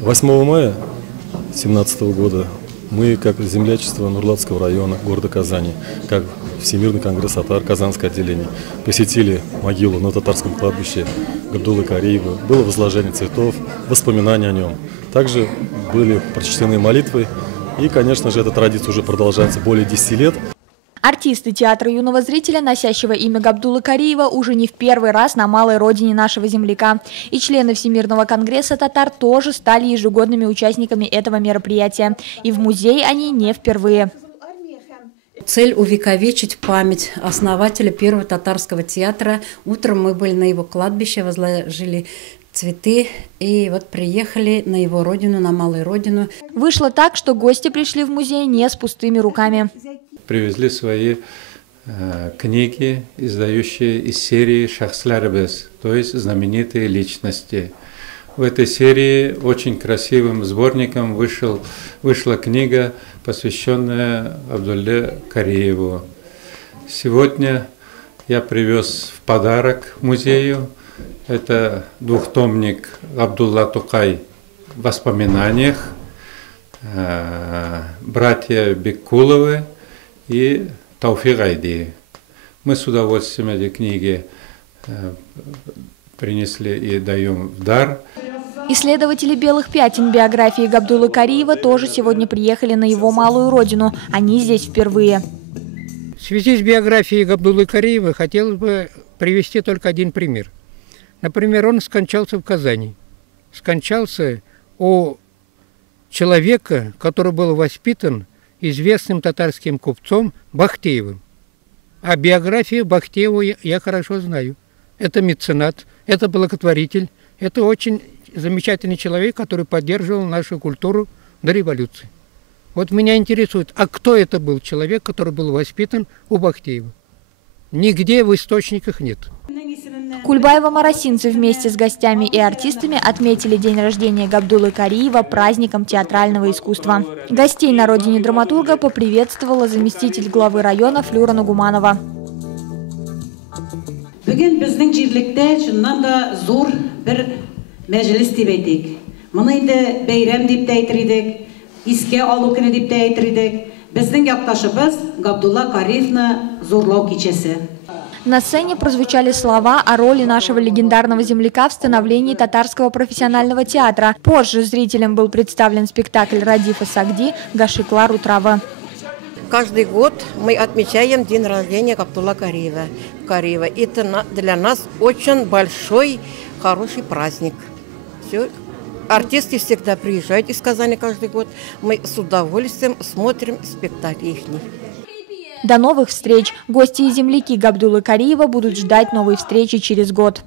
8 мая 2017 года мы, как землячество Нурлатского района города Казани, как Всемирный конгресс татар, Казанское отделение, посетили могилу на татарском кладбище Габдуллы Кариева. Было возложение цветов, воспоминания о нем. Также были прочтены молитвы. И, конечно же, эта традиция уже продолжается более 10 лет. Артисты театра юного зрителя, носящего имя Габдуллы Кариева, уже не в первый раз на малой родине нашего земляка. И члены Всемирного конгресса татар тоже стали ежегодными участниками этого мероприятия. И в музее они не впервые. Цель – увековечить память основателя первого татарского театра. Утром мы были на его кладбище, возложили цветы и вот приехали на его родину, на малую родину. Вышло так, что гости пришли в музей не с пустыми руками. Привезли свои книги, издающие из серии «Шахслярбез», то есть знаменитые личности. В этой серии очень красивым сборником вышла книга, посвященная Абдулле Кариеву. Сегодня я привез в подарок музею. Это двухтомник Абдулла Тукай в воспоминаниях, братья Беккуловы и Тауфик Айди. Мы с удовольствием эти книги принесли и даем в дар. Исследователи белых пятен биографии Габдуллы Кариева тоже сегодня приехали на его малую родину. Они здесь впервые. В связи с биографией Габдуллы Кариева хотелось бы привести только один пример. Например, он скончался в Казани. Скончался у человека, который был воспитан известным татарским купцом Бахтеевым. А биографию Бахтеева я хорошо знаю. Это меценат, это благотворитель, это очень замечательный человек, который поддерживал нашу культуру до революции. Вот меня интересует, а кто это был человек, который был воспитан у Бахтеева? Нигде в источниках нет. Кульбаево-Марасинцы вместе с гостями и артистами отметили день рождения Габдуллы Кариева праздником театрального искусства. Гостей на родине драматурга поприветствовала заместитель главы района Флюра Нугуманова. Бүгін біздің жерлікте шыннан да зор бір мәжіліс деп әйтек. Мұны енді бәйрәм деп те әйтер едік, иске алу күні деп те әйтер едік. Біздің якташыбыз Габдулла Кариевны зорлау кичәсе. На сцене прозвучали слова о роли нашего легендарного земляка в становлении татарского профессионального театра. Позже зрителям был представлен спектакль Радифа Сагди «Гашиклар Утрава». Каждый год мы отмечаем день рождения Габдулла Кариева. Это для нас очень большой, хороший праздник. Все. Артисты всегда приезжают из Казани каждый год. Мы с удовольствием смотрим спектакли их. До новых встреч! Гости и земляки Габдуллы Кариева будут ждать новой встречи через год.